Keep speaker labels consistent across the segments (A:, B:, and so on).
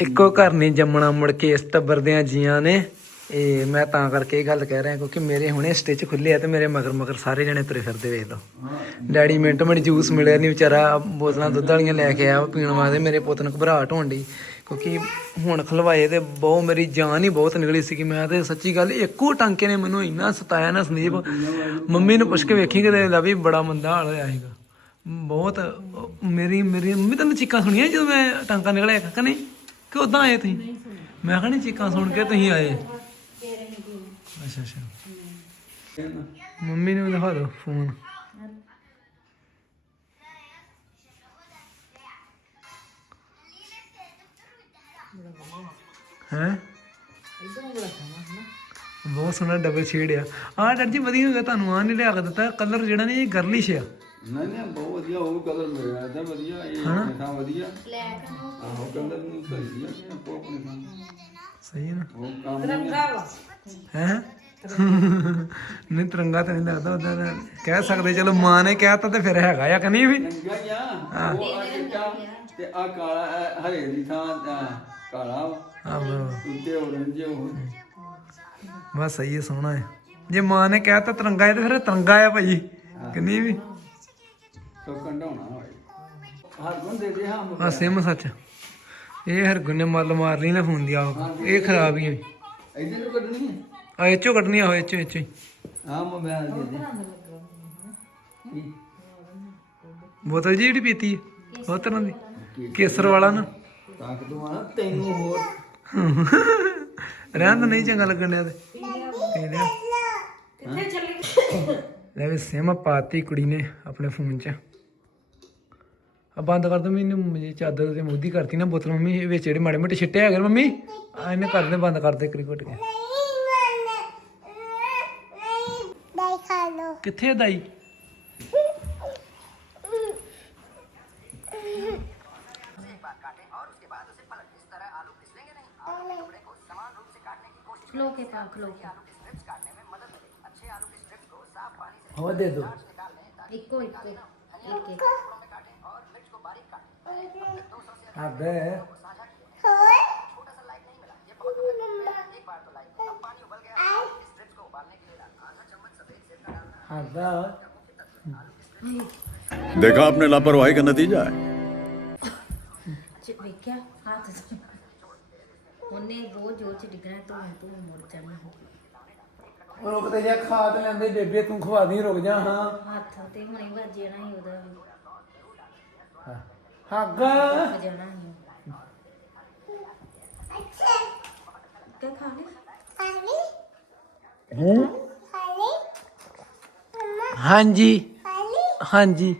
A: ਇੱਕੋ ਘਰ ਨਹੀਂ ਜੰਮਣਾ, ਮੁੜ ਕੇ ਇਸ ਟੱਬਰ ਦਿਆਂ ਜੀਆਂ ਨੇ। ਇਹ ਮੈਂ ਤਾਂ ਕਰਕੇ ਇਹ ਗੱਲ ਕਹਿ ਰਿਹਾ, ਕਿਉਂਕਿ ਮੇਰੇ ਹੁਣੇ ਸਟਿਚ ਖੁੱਲੇ ਆ ਤੇ ਮੇਰੇ ਮਗਰ ਮਗਰ ਸਾਰੇ ਜਣੇ ਤੁਰੇ ਫਿਰਦੇ ਵੇਖ ਲਓ। ਡੈਡੀ ਮਿੰਟ ਮਿੰਟ ਜੂਸ ਮਿਲਿਆ ਨਹੀਂ ਵਿਚਾਰਾ ਬੋਤਲਾਂ ਦੁੱਧ ਵਾਲੀਆਂ ਲੈ ਕੇ ਆਇਆ, ਪੀਣ ਵਾਸਤੇ ਮੇਰੇ ਪੁੱਤ ਨੂੰ ਘਬਰਾਹਟ ਹੋਣ ਡਈ। ਕਿਉਂਕਿ ਹੁਣ ਖਲਵਾਏ ਤੇ ਬਹੁਤ ਮੇਰੀ ਜਾਨ ਹੀ ਬਹੁਤ ਨਿਕਲੀ ਸੀ ਕਿ ਮੈਂ ਤੇ ਸੱਚੀ ਗੱਲ ਇੱਕੋ ਟਾਂਕੇ ਨੇ ਮੈਨੂੰ ਇੰਨਾ ਸਤਾਇਆ ਨਾ ਸੰਦੀਪ। ਮੰਮੀ ਨੂੰ ਪੁੱਛ ਕੇ ਵੇਖੀ ਕਿਤੇ, ਲਾ ਵੀ ਬੜਾ ਮੰਦਾ ਹਾਲ ਹੋਇਆ ਸੀਗਾ। ਬਹੁਤ, ਮੇਰੀ ਮੇਰੀ ਮੰਮੀ ਤੈਨੂੰ ਚੀਕਾਂ ਸੁਣੀਆਂ ਜਦੋਂ ਮੈਂ ਟਾਂਕਾ ਨਿਕਲਿਆ ਕਿ ਨਹੀਂ ਕਿ ਉਦਾਂ ਆਏ ਤੁਸੀਂ? ਮੈਂ ਕਹਿੰਦੀ ਚੀਕਾਂ ਸੁਣ ਕੇ ਤੁਸੀਂ ਆਏ। ਅੱਛਾ ਅੱਛਾ। ਮੰਮੀ ਨੂੰ ਦਿਖਾ ਦਿਓ ਫੋਨ। ਹੈ? ਬਹੁਤ ਸੋਹਣਾ ਡਬਲ ਸ਼ੇਡ ਆ। ਆਹ ਡਰ ਜੀ ਵਧੀਆ ਹੋ ਗਿਆ ਤੁਹਾਨੂੰ ਆ ਨਹੀਂ ਲਿਆ ਕੇ ਦਿੱਤਾ ਕਲਰ ਜਿਹੜਾ ਨੇ ਇਹ ਗਰਲਿਸ਼ ਆ।
B: ਨਹੀਂ ਨਹੀਂ ਬਹੁਤ ਵਧੀਆ ਉਹ ਕਲਰ ਮਿਲਿਆ ਤਾਂ ਵਧੀਆ ਇਹ ਤਾਂ ਵਧੀਆ। ਆਹੋ ਕਲਰ ਨੂੰ ਸਹੀ ਆ ਕਿ ਆਪੋ ਆਪਣੇ ਕੰਮ।
A: ਸਹੀ ਹੈ ਨਾ?
B: ਉਹ ਕੰਮ
A: ਹੈ? ਨਹੀਂ ਤਿਰੰਗਾ ਤਾਂ ਨਹੀਂ ਲੱਗਦਾ ਉਹਦਾ ਕਹਿ ਸਕਦੇ ਚਲੋ ਮਾਂ ਨੇ ਕਹਿਤਾ ਤੇ ਫਿਰ ਹੈਗਾ ਆ ਕਿ ਨਹੀਂ ਵੀ?
B: ਨੰਗਾ ਹੀ ਆ। ਉਹ ਆ ਚਿੱਟਾ ਤੇ ਆ ਕਾਲਾ ਹਰੇ ਦੀ ਥਾਂ ਕਾਲਾ ਵਾ।
A: ਆਹ
B: ਉੱਤੇ orange ਉਹ।
A: ਬਸ ਸਹੀ ਹੈ ਸੋਹਣਾ ਹੈ ਜੇ ਮਾਂ ਨੇ ਕਹਿਤਾ ਤਿਰੰਗਾ ਹੈ ਤੇ ਫਿਰ ਤਿਰੰਗਾ ਆ ਭਾਈ ਕਿ ਨਹੀਂ ਵੀ?
B: ਹੋਏ ਦੇ ਦੇ ਹਾਂ
A: ਆ ਸਿਮ ਸੱਚ। ਇਹ ਹਰਗੁਣ ਨੇ ਮੱਲ ਮਾਰ ਲਈ ਨਾ ਫੋਨ ਦੀ ਆਪ। ਇਹ ਖਰਾਬ ਹੀ ਹੋਈ
B: ਇਹਦੇ ਨੂੰ ਕੱਢਣੀ ਹੈ?
A: ਆ ਇਹ ਚੋਂ ਕੱਢਣੀ ਆ ਹੋਏ ਚੋਂ ਚੋਂ
B: ਹਾਂ। ਮੋਬਾਈਲ ਦੇ ਦੇ
A: ਬੋਤਲ ਜੀ ਜਿਹੜੀ ਪੀਤੀ ਹੈ ਉਹ ਤਰ੍ਹਾਂ ਦੀ। ਕੇਸਰ ਵਾਲਾ ਨਾ।
B: ਤਾਕ ਤੂੰ ਆ ਤੈਨੂੰ ਹੋਰ।
A: ਰਹਿਣ ਤਾਂ ਨਹੀਂ ਚੰਗਾ ਲੱਗਣ ਡਿਆ ਤੇ। ਪੀ ਲਿਆ। ਲੈ ਵੀ ਸਿਮ ਪਾਤੀ ਕੁੜੀ ਨੇ ਆਪਣੇ ਫੋਨ 'ਚ। ਆ ਬੰਦ ਕਰ ਦੋ ਮੈਨੂੰ ਮੇਰੀ ਚਾਦਰ ਤੇ ਮੋਦੀ ਕਰਤੀ ਨਾ ਬੋਤਲ ਮੰਮੀ ਇਹ ਵਿੱਚ ਜਿਹੜੇ ਮਾੜੇ ਮੋਟੇ ਛਿੱਟੇ ਹੈਗੇ ਮੰਮੀ ਆ ਇਹਨੇ ਕਰ ਦੇ ਬੰਦ ਕਰ ਦੇ ਕਰੀ ਘੁੱਟ ਕੇ। ਕਿੱਥੇ ਆ ਦਾਈ
C: ਖਲੋ ਕੇ ਪਾ ਖਲੋ ਕੇ
A: ਹਵਾ ਦੇ। ਦੋ
C: ਇੱਕੋ ਇੱਕੋ ਇੱਕ ਇੱਕ।
A: ਅਬੇ ਅਬਾ
D: देखा आपने लापरवाही का नतीजा है
C: ਚ ਵੇਖਿਆ ਹੱਥ ਚ ਉਹਨੇ ਬਹੁਤ ਜ਼ੋਰ ਚ ਡਿੱਗਣਾ ਤੂੰ ਤੂੰ ਮੁੜ ਜਾਣਾ
A: ਰੁਕ ਤੇ ਜਾ ਖਾਦ ਲੈਂਦੇ ਬੇਬੇ ਤੂੰ ਖਵਾ ਦੀ ਰੁਕ ਜਾ ਹਾਂ
C: ਹੱਥ ਤੇ ਹੁਣੇ ਵੱਜ ਜਾਣਾ ਸੀ ਉਹਦਾ ਵੀ
A: ਹੱਗ
C: ਵੱਜ ਜਾਣਾ ਸੀ ਕਿਆ ਖਾ ਲਿਆ
A: ਹਾਂਜੀ ਹਾਂਜੀ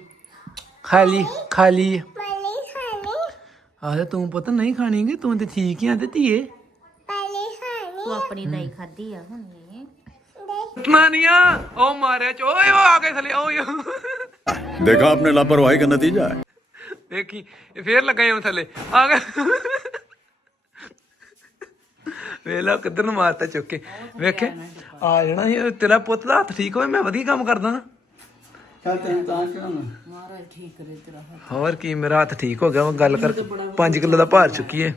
A: ਖਾਲੀ ਖਾਲੀ ਆਹ ਤੂੰ ਪੁੱਤ ਨਹੀਂ ਖਾਣੀਗੇ ਤੂੰ ਤੇ ਠੀਕ ਹੀ ਆ ਤੇ ਧੀਏ
C: ਤੂੰ ਆਪਣੀ ਦਹੀਂ ਖਾਧੀ ਆ ਹੁਣੇ
A: ਨਾਨੀਆ ਉਹ ਮਾਰਿਆ ਚ ਓਏ ਉਹ ਆ ਗਏ ਥਲੇ ਓਏ ਓਏ।
D: देखा आपने लापरवाही का नतीजा है
A: ਦੇਖੀ ਇਹ ਫੇਰ ਲੱਗਾ ਹੀ ਥੱਲੇ। ਆ ਗਿਆ। ਵੇਲਾ ਕਿੱਧਰ ਨੂੰ ਮਾਰਤਾ ਚੁੱਕ ਕੇ। ਵੇਖੇ ਆ ਜਾਣਾ ਸੀ, ਇਹ ਤੇਰਾ ਪੁੱਤ ਦਾ ਹੱਥ ਠੀਕ ਹੋਵੇ ਮੈਂ ਵਧੀਆ ਕੰਮ ਕਰਦਾ ਨਾ
B: ਚੱਲ ਤੈਨੂੰ ਤਾਂ ਚੜਾਉਣਾ
A: ਹੋਰ ਕੀ ਮੇਰਾ ਹੱਥ ਠੀਕ ਹੋ ਗਿਆ ਮੈਂ ਗੱਲ ਕਰ 5 ਕਿਲੋ ਦਾ ਭਾਰ ਚੁੱਕੀ ਏ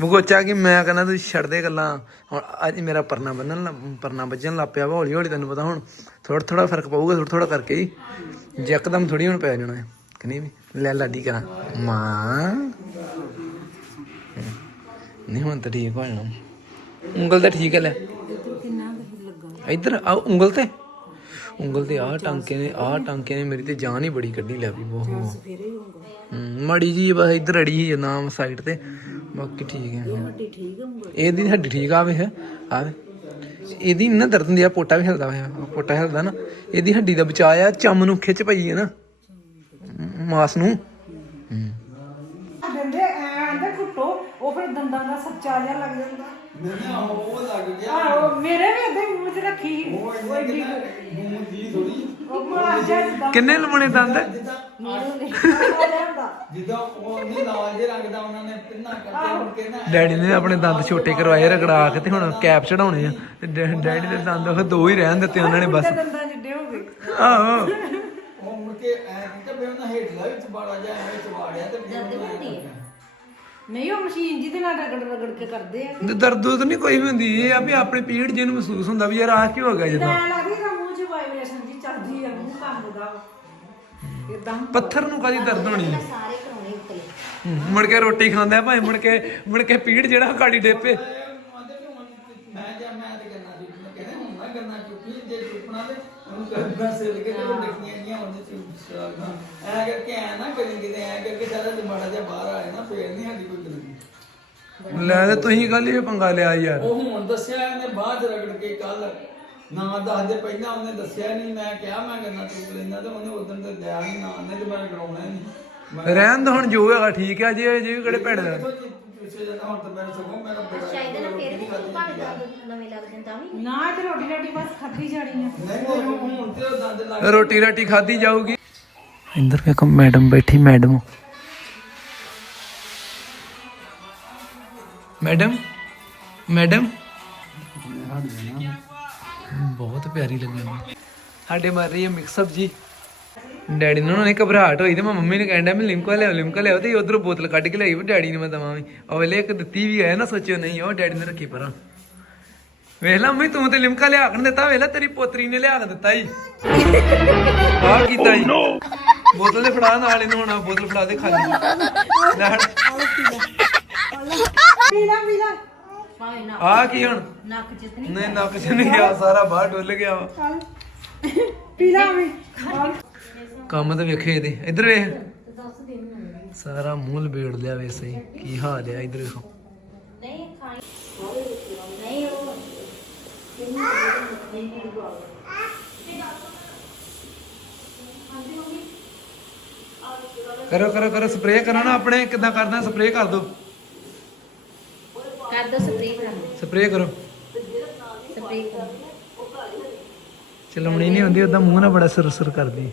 A: ਮਗੋਚਾ ਕਿ ਮੈਂ ਕਹਿੰਦਾ ਤੂੰ ਛੱਡ ਦੇ ਗੱਲਾਂ। ਹੁਣ ਅੱਜ ਮੇਰਾ ਪਰਨਾ ਬੰਨਣ ਲੱਗ- ਪਰਨਾ ਵੱਜਣ ਲੱਗ ਪਿਆ ਵਾ ਹੌਲੀ ਹੌਲੀ ਤੈਨੂੰ ਪਤਾ ਹੁਣ। ਥੋੜਾ ਥੋੜਾ ਫ਼ਰਕ ਪਊਗਾ ਥੋੜਾ ਥੋੜਾ ਕਰਕੇ ਹੀ। ਜੇ ਇੱਕਦਮ ਥੋੜੀ ਹੁਣ ਪੈ ਜਾਣਾ ਹੈ ਕਿ ਨਹੀਂ ਵੀ? ਲੈ ਲਾਡੀ ਕਰਾਂ ਮਾਂ। ਨਹੀਂ ਹੁਣ ਤਾਂ ਠੀਕ ਹੋ ਜਾਣਾ। ਉਂਗਲ ਤਾਂ ਠੀਕ ਹੈ ਲੈ। ਇੱਧਰ ਆ ਉਂਗਲ ਤੇ। ਉਂਗਲ ਤੇ ਆਹ ਟਾਂਕੇ ਨੇ ਆਹ ਟਾਂਕੇ ਨੇ ਮੇਰੀ ਤੇ ਜਾਨ ਹੀ ਬੜੀ ਕੱਢੀ ਲੈ ਵੀ ਬਹੁਤ। ਮਾੜੀ ਜੀ ਬਸ ਇੱਧਰ ਅੜੀ ਹੀ ਨਾਮ ਸਾਈਡ ਤੇ। ਬਾਕੀ ਠੀਕ ਹੈ ਇਹਦੀ ਹੱਡੀ ਠੀਕ ਆਵੇ ਹੈ ਆਵੇ ਇਹਦੀ ਨੀ ਨਾ ਦਰਦ ਹੁੰਦੀ ਆ ਪੋਟਾ ਵੀ ਹਿਲਦਾ ਹੋਇਆ ਪੋਟਾ ਹਿਲਦਾ ਨਾ। ਇਹਦੀ ਹੱਡੀ ਦਾ ਬਚਾਅ ਆ ਚੰਮ ਨੂੰ ਖਿੱਚ ਪਈ ਹੈ ਨਾ। ਮਾਸ ਨੂੰ। ਹੂੰ।
E: ਦਿੰਦੇ ਐ ਆਂਦੇ ਘੁੱਟੋ ਉਹ ਫਿਰ ਦੰਦਾਂ ਦਾ ਸੱਚਾ ਜਿਹਾ ਲੱਗ ਜਾਂਦਾ।
B: ਨਹੀਂ ਉਹ ਲੱਗ ਗਿਆ।
E: ਆਹੋ ਮੇਰੇ ਵੀ ਏਦਾਂ ਹੀ ਮੂੰਹ 'ਚ ਰੱਖੀ। ਸੀ।
B: ਉਹ ਇੰਨੇ ਕਿੰਨਾ ਮੂੰਹ ਦੀ ਥੋੜੀ
E: ਉਹ ਮਾਰ ਜਾ ਜਿੱਦਾਂ
A: ਕਿੰਨੇ ਲਮਣੇ ਦੰਦ?
B: ਜਿੱਦਾਂ
E: ਹੁੰਦਾ
B: ਜਿੱਦਾਂ ਉਹ ਨਹੀਂ ਲਾਲ ਜੇ ਰੰਗ ਦਾ ਉਹਨਾਂ ਨੇ ਪਿੰਨਾ ਕਰਕੇ ਮੁੜ ਕੇ ਨਾ
A: ਡੈਡੀ ਨੇ ਆਪਣੇ ਦੰਦ ਛੋਟੇ ਕਰਵਾਏ ਰਗੜਾ ਕੇ ਤੇ ਹੁਣ ਕੈਪ ਚੜਾਉਣੇ ਆ। ਡੈਡੀ ਦੇ ਦੰਦ ਉਹ ਦੋ ਹੀ ਰਹਿਣ ਦਿੱਤੇ ਉਹਨਾਂ ਨੇ ਬਸ।
E: ਦੰਦਾਂ ਜਿੱਡੇ ਹੋ ਗਏ।
A: ਆਹੋ।
B: ਕੇ ਐ ਕੀਤਾ ਉਹਨਾਂ ਹੇਠਲਾ ਜਾ ਐਵੇਂ ਤੇ ਫਿਰ
C: ਦਰਦ
B: ਉਹਨੂੰ ਐਂ
C: ਹੁੰਦੀ ਹੈ?
B: ਕੀਤਾ।
E: ਨਹੀਂ ਉਹ ਮਸ਼ੀਨ ਜਿਹਦੇ ਨਾਲ ਰਗੜ ਰਗੜ ਕੇ ਕਰਦੇ ਆ
A: ਤੇ ਦਰਦ ਦੁਰਦ ਨਹੀਂ ਕੋਈ ਵੀ ਹੁੰਦੀ ਇਹ ਆ ਵੀ ਆਪਣੇ ਪੀੜ ਜਿਹਨੂੰ ਮਹਿਸੂਸ ਹੁੰਦਾ ਵੀ ਯਾਰ ਆਹ ਕੀ ਹੋ ਗਿਆ ਜਦੋਂ
E: ਐ ਲੱਗਦੀ ਤਾਂ ਮੂੰਹ 'ਚ ਵਾਈਬ੍ਰੇਸ਼ਨ ਜੀ ਚੱਲਦੀ ਆ ਮੂੰਹ ਕੰਬਦਾ ਇਦਾਂ
A: ਪੱਥਰ ਨੂੰ ਕਦੀ ਦਰਦ ਹੋਣੀ ਹੈ।
C: ਸਾਰੇ ਕਰਾਉਣੇ ਉੱਤੇ
A: ਹੂੰ, ਮੁੜ ਕੇ ਰੋਟੀ ਖਾਂਦਾ ਭਾਈ ਮੁੜ ਕੇ ਮੁੜ ਕੇ ਪੀੜ ਜਿਹੜਾ ਉਹ ਡੇਪੇ
B: ਮੈਂ ਜਾਂ ਮੈਂ ਤੇ ਕਰਨਾ ਸੀ ਮੈਂ ਕਹਿੰਦਾ ਹੁਣ ਨਾ ਕਰਨਾ ਕਿਉਂਕਿ ਜੇ ਚੁੱਪਣਾ ਤੇ ਉਹਨੂੰ ਕਰਨਾ ਸਿਰ ਕੇ ਤੇ ਡੱਕੀਆਂ ਜੀਆਂ ਹੁੰਦੇ ਸੀ ਐ ਕਰਕੇ ਐ ਨਾ ਕਰੀ ਕਿਤੇ ਐ ਕਰਕੇ ਸਾਰਾ ਦਿਮਾੜਾ ਜਿਹਾ ਬਾਹਰ ਆਇਆ ਨਾ ਫੇਰ ਨਹੀਂ ਸਾਡੀ ਕੋਈ ਗਲਤੀ।
A: ਲੈ ਤੇ ਤੁਸੀਂ ਕੱਲ ਇਹ ਪੰਗਾ ਲਿਆ ਯਾਰ।
B: ਉਹ ਹੁਣ ਦੱਸਿਆ ਇਹਨੇ ਬਾਅਦ ਚ ਰਗੜ ਕੇ ਕੱਲ ਨਾ ਦੱਸਦੇ ਪਹਿਲਾਂ ਉਹਨੇ ਦੱਸਿਆ ਨਹੀਂ ਮੈਂ ਕਿਹਾ ਮੈਂ ਕਰਨਾ ਚੁੱਪ ਲੈਂਦਾ ਤੇ ਉਹਨੇ ਉਦੋਂ ਤੇ ਦਿਆ ਨਹੀਂ ਨਾ ਉਹਨੇ ਤੇ ਮੈਂ ਕਰਾਉਣਾ ਹੀ ਨਹੀਂ ਮੈਂ
A: ਰਹਿਣ ਦੋ ਹੁਣ ਜੋ ਹੈਗਾ ਠੀਕ ਹੈ ਜੇ ਜੇ ਕਿਹੜੇ ਭੈੜੇ ਦਾ।
B: ਪਿੱਛੇ ਜਾਂਦਾ ਹੁਣ ਤਾਂ ਮੈਂ ਸਗੋਂ ਮੇਰਾ ਬੇੜਾ
C: ਸ਼ਾਇਦ ਨਾ ਫੇਰ ਵੀ ਭਾਵੇਂ ਦੰਦ ਨਵੇਂ ਲੱਗ ਜਾਣ ਤਾਂ ਵੀ।
E: ਨਾ ਤੇ ਰੋਟੀ ਰੋਟੀ ਬਸ ਖਾਧੀ ਜਾਣੀ ਆ।
B: ਨਹੀਂ ਨਹੀਂ ਹੁਣ ਤੇ ਉਹ ਦੰਦ ਲੱਗ
A: ਰੋਟੀ ਰਾਟੀ ਖਾਦੀ ਜਾਊਗੀ। ਇੰਦਰ ਵੇਖੋ ਮੈਡਮ ਬੈਠੀ ਮੈਡਮ। Madam madam. ਬਹੁਤ ਪਿਆਰੀ ਲੱਗੀ ਮੈਨੂੰ ਸਾਡੇ ਮਾਰ ਰਹੀ ਹੈ ਮਿਕਸ ਸਬਜੀ। ਡੈਡੀ ਨੂੰ ਉਹਨੇ ਘਬਰਾਹਟ ਹੋਈ ਤੇ ਮੈਂ ਮੰਮੀ ਨੂੰ ਕਹਿੰਦਾ ਮੈਂ ਲਿਮਕਾ ਲਿਆਓ ਲਿਮਕਾ ਲਿਆਓ ਤੇ ਉਧਰੋਂ ਬੋਤਲ ਕੱਢ ਕੇ ਲਿਆਈ, ਵੀ ਡੈਡੀ ਨੂੰ ਮੈਂ ਦਵਾਂ ਉਹ ਵੇਲੇ ਇੱਕ ਦਿੱਤੀ ਵੀ ਹੈ ਨਾ, ਸੋਚਿਓ ਨਹੀਂ, ਉਹ ਡੈਡੀ ਨੇ ਰੱਖੀ ਪਰਾਂ। ਵੇਖ ਲਾ ਮੰਮੀ, ਤੂੰ ਤੇ ਲਿਮਕਾ ਲਿਆ ਕੇ ਦਿੱਤਾ, ਵੇਖ ਲਾ ਤੇਰੀ ਪੋਤਰੀ ਨੇ ਲਿਆ ਕੇ ਦਿੱਤਾ ਹੀ ਆ ਕੀਤਾ ਹੀ ਬੋਤਲ ਦੇ ਫੜਾ ਨਾਲ ਇਹਨੂੰ ਹੁਣ, ਆਹ ਬੋਤਲ ਫੜਾ ਦੇ ਖਾਲੀ।
E: ਪੀਲਾ ਪੀਲਾ
A: ਆ ਕੀ ਹੁਣ?
C: ਨੱਕ ਚ ਤੇ ਨਹੀਂ,
A: ਨੱਕ ਚ ਨਹੀਂ ਗਿਆ, ਸਾਰਾ ਬਾਹਰ ਡੁੱਲ ਗਿਆ ਵਾ।
E: ਪੀਲਾ ਵੀ।
A: ਕੰਮ ਤਾਂ ਵੇਖੇ ਇਹਦੇ। ਇੱਧਰ ਵੇਖ। ਸਾਰਾ ਮੂੰਹ ਲਬੇੜ ਲਿਆ ਵੇ ਸਹੀ। ਕੀ ਹਾਲ ਆ ਇੱਧਰ ਵੇਖੋ। ਕਰੋ ਕਰੋ ਕਰੋ ਸਪਰੇਅ ਕਰੋ ਨਾ ਆਪਣੇ। ਕਿੱਦਾਂ ਕਰਦਾ ਸਪਰੇਅ ਕਰ ਦੋ।
C: ਕਰ ਦੋ ਸਪਰੇਅ ਕਰ
A: ਸਪਰੇਅ ਕਰੋ।
C: ਸਪਰੇਅ ਕਰ।
A: ਚਲਮਣੀ ਨਹੀਂ ਹੁੰਦੀ ਉਦਾਂ ਮੂੰਹ ਨਾਲ ਬੜਾ ਸੁਰ ਸੁਰ ਕਰਦੀ
C: ਇਹ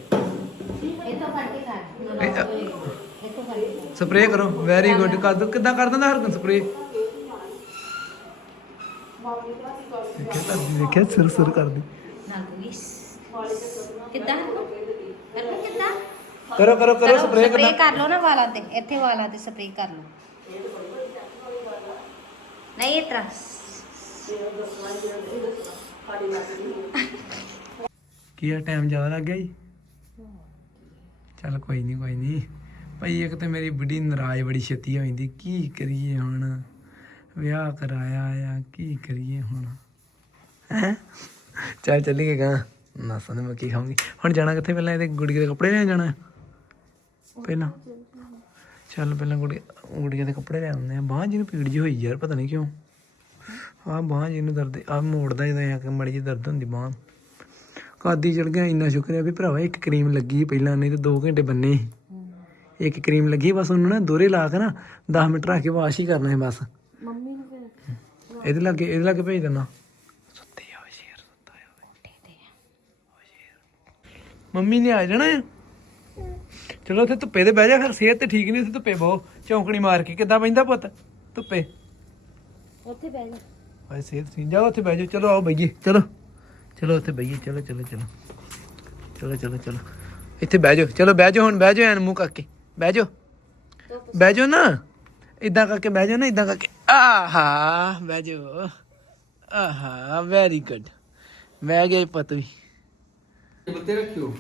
C: ਤੋਂ ਕਰਕੇ ਕਰ ਇਹ ਤੋਂ ਕਰਕੇ
A: ਸਪਰੇਅ ਕਰੋ ਵੈਰੀ ਗੁੱਡ ਕਰ ਦੋ ਕਿੱਦਾਂ ਕਰ ਦਿੰਦਾ ਹਰ ਕੋਈ ਸਪਰੇਅ ਦੇਖਿਆ ਕਰਦੀ ਦੇਖਿਆ ਸੁਰ ਸੁਰ ਕਰਦੀ
C: ਕਿੱਦਾਂ? ਕਰੋ ਕਿੱਦਾਂ?
A: ਕਰੋ ਕਰੋ ਕਰੋ ਸਪਰੇਅ
C: ਕਰ ਲਓ ਨਾ ਵਾਲਾਂ ਤੇ। ਇੱਥੇ ਵਾਲਾਂ ਤੇ ਸਪਰੇਅ ਕਰ ਲਓ। ਨਹੀਂ ਇਸ ਤਰ੍ਹਾਂ।
A: ਕੀ ਆ ਟਾਈਮ ਜ਼ਿਆਦਾ ਲੱਗ ਗਿਆ ਜੀ? ਚੱਲ ਕੋਈ ਨਹੀਂ ਕੋਈ ਨਹੀਂ ਭਾਈ ਇੱਕ ਤੇ ਮੇਰੀ ਬੁੱਢੀ ਨਰਾਜ਼ ਬੜੀ ਛੇਤੀ ਹੋ ਜਾਂਦੀ, ਕੀ ਕਰੀਏ ਹੁਣ? ਵਿਆਹ ਕਰਾਇਆ ਆ, ਕੀ ਕਰੀਏ ਹੁਣ? ਹੈਂ? ਚੱਲ ਚੱਲੀਏ ਗਾ ਨਾ ਸਮਝ ਮੈਂ ਕੀ ਖਾਵਾਂਗੀ ਹੁਣ ਜਾਣਾ ਕਿੱਥੇ ਪਹਿਲਾਂ? ਇਹਦੇ ਗੁੜੀਏ ਦੇ ਕੱਪੜੇ ਲੈਣ ਜਾਣਾ? ਪਹਿਲਾਂ। ਚੱਲ ਪਹਿਲਾਂ ਗੁੜੀ, ਗੁੜੀਏ ਦੇ ਕੱਪੜੇ ਲੈ ਆਉਂਦੇ ਆ। ਬਾਂਹ ਜੀ ਨੂੰ ਪੀੜ ਜੀ ਹੋਈ ਯਾਰ, ਪਤਾ ਨਹੀਂ ਕਿਉਂ। ਆ ਬਾਂਹ ਜੀ ਨੂੰ ਦਰਦ ਆ ਮੋੜਦਾ ਜਦੋਂ ਆ ਕੇ ਮੜੀ ਜੀ ਦਰਦ ਹੁੰਦੀ ਬਾਂਹ। ਕਾਦੀ ਚੜ ਗਿਆ, ਇੰਨਾ ਸ਼ੁਕਰ ਹੈ ਵੀ ਭਰਾਵਾ, ਇੱਕ ਕਰੀਮ ਲੱਗੀ ਪਹਿਲਾਂ, ਨਹੀਂ ਤੇ 2 ਘੰਟੇ ਬੰਨੇ। ਇੱਕ ਕਰੀਮ ਲੱਗੀ ਬਸ ਉਹਨੂੰ ਨਾ ਦੋਰੇ ਲਾ ਕੇ ਨਾ 10 ਮਿੰਟ ਰੱਖ ਕੇ ਵਾਸ਼ ਹੀ ਕਰਨਾ ਹੈ ਬਸ। ਮੰਮੀ ਨੂੰ ਫਿਰ ਇਹਦੇ ਲੱਗੇ ਇਹਦੇ ਲੱਗੇ ਭੇਜ ਦੇਣਾ ਸੁੱਤੀ ਆ ਸ਼ੇਰ ਸੁੱਤਾ ਆ। ਮੰਮੀ ਨੇ ਆ ਜਾਣਾ ਹੈ ਚਲੋ ਉੱਥੇ ਧੁੱਪੇ ਤੇ ਬਹਿ ਜਾ ਫਿਰ ਸਿਹਤ ਤੇ ਠੀਕ ਨਹੀਂ ਉੱਥੇ ਧੁੱਪੇ ਬਹੁ। ਚੌਂਕਣੀ ਮਾਰ ਕੇ ਕਿੱਦਾਂ ਬੈਂਦਾ ਪੁੱਤ ਧੁੱਪੇ?
C: ਉੱਥੇ ਬਹਿ ਜਾ।
A: ਹਾਏ ਸਿਹਤ ਠੀਕ ਜਾਓ ਉੱਥੇ ਬਹਿ ਜਾਓ। ਚਲੋ ਆਓ ਬਈਏ। ਚਲੋ। ਚਲੋ ਉੱਥੇ ਬਈਏ। ਚਲੋ ਚਲੋ ਚਲੋ। ਚਲੋ ਚਲੋ ਚਲੋ। ਇੱਥੇ ਬਹਿ ਜਾਓ। ਚਲੋ ਬਹਿ ਜਾਓ ਹੁਣ। ਬਹਿ ਜਾਓ ਐਨ ਮੂੰਹ ਕਰਕੇ। ਬਹਿ ਜਾਓ। ਬਹਿ ਜਾਓ ਨਾ। ਇਦਾਂ ਕਰਕੇ ਬਹਿ ਜਾਓ ਨਾ ਇਦਾਂ ਕਰਕੇ। ਆਹਾ ਬਹਿ ਜਾਓ। ਆਹਾ ਵੈਰੀ ਗੁੱਡ ਬਹਿ ਗਿਆ ਪਤ ਵੀ।
B: ਬੱਤੇ ਰੱਖਿਓ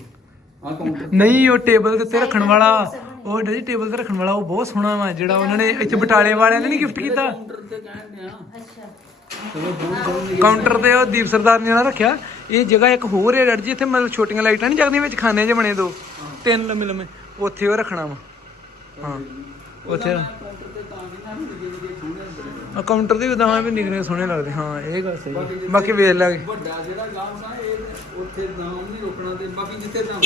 B: ਆ ਕਾਊਂਟਰ
A: ਨਹੀਂ ਉਹ ਟੇਬਲ ਦੇ ਉੱਤੇ ਰੱਖਣ ਵਾਲਾ। ਉਹ ਡੈਡੀ ਟੇਬਲ ਤੇ ਰੱਖਣ ਵਾਲਾ ਉਹ ਬਹੁਤ ਸੋਹਣਾ ਵਾ ਜਿਹੜਾ ਉਹਨਾਂ ਨੇ ਇੱਥੇ ਬਟਾਲੇ ਵਾਲਿਆਂ ਨੇ ਨਹੀਂ ਗਿਫਟ ਕੀਤਾ।
B: ਕਾਊਂਟਰ ਤੇ ਕਹਿੰਦੇ ਆ
A: ਕਾਊਂਟਰ ਉਹ ਦੀਪ ਸਰਦਾਰ ਨੇ ਰੱਖਿਆ। ਇਹ ਜਗ੍ਹਾ ਇੱਕ ਹੋਰ ਹੈ ਡੈਡੀ ਜੀ ਇੱਥੇ ਮਤਲਬ ਛੋਟੀਆਂ ਲਾਈਟਾਂ ਨਹੀਂ ਜਗਦੀਆਂ ਵਿੱਚ ਖਾਨੇ ਜਿਹੇ ਬਣੇ ਦੋ। ਤਿੰਨ ਲੰਮੇ ਲੰਮੇ ਉੱਥੇ ਉਹ ਰੱਖਣਾ ਵਾ। ਹਾਂ ਉੱਥੇ
B: ਕਾਊਂਟਰ ਤੇ ਤਾਂ ਵੀ
A: ਤੇ ਵੀ ਨਿਕਲੇ ਸੋਹਣੇ ਲੱਗਦੇ ਹਾਂ ਇਹ ਗੱਲ ਸਹੀ। ਬਾਕੀ ਵੇਖ ਲਾਂਗੇ।
B: ਵੱਡਾ ਜਿਹੜਾ ਗਾਮ ਸਾ ਇਹ ਤੇ ਉੱਥੇ ਨਾਮ ਨਹੀਂ ਰੋਕਣਾ ਤੇ ਬਾਕੀ ਜਿੱਥੇ ਤਾਂ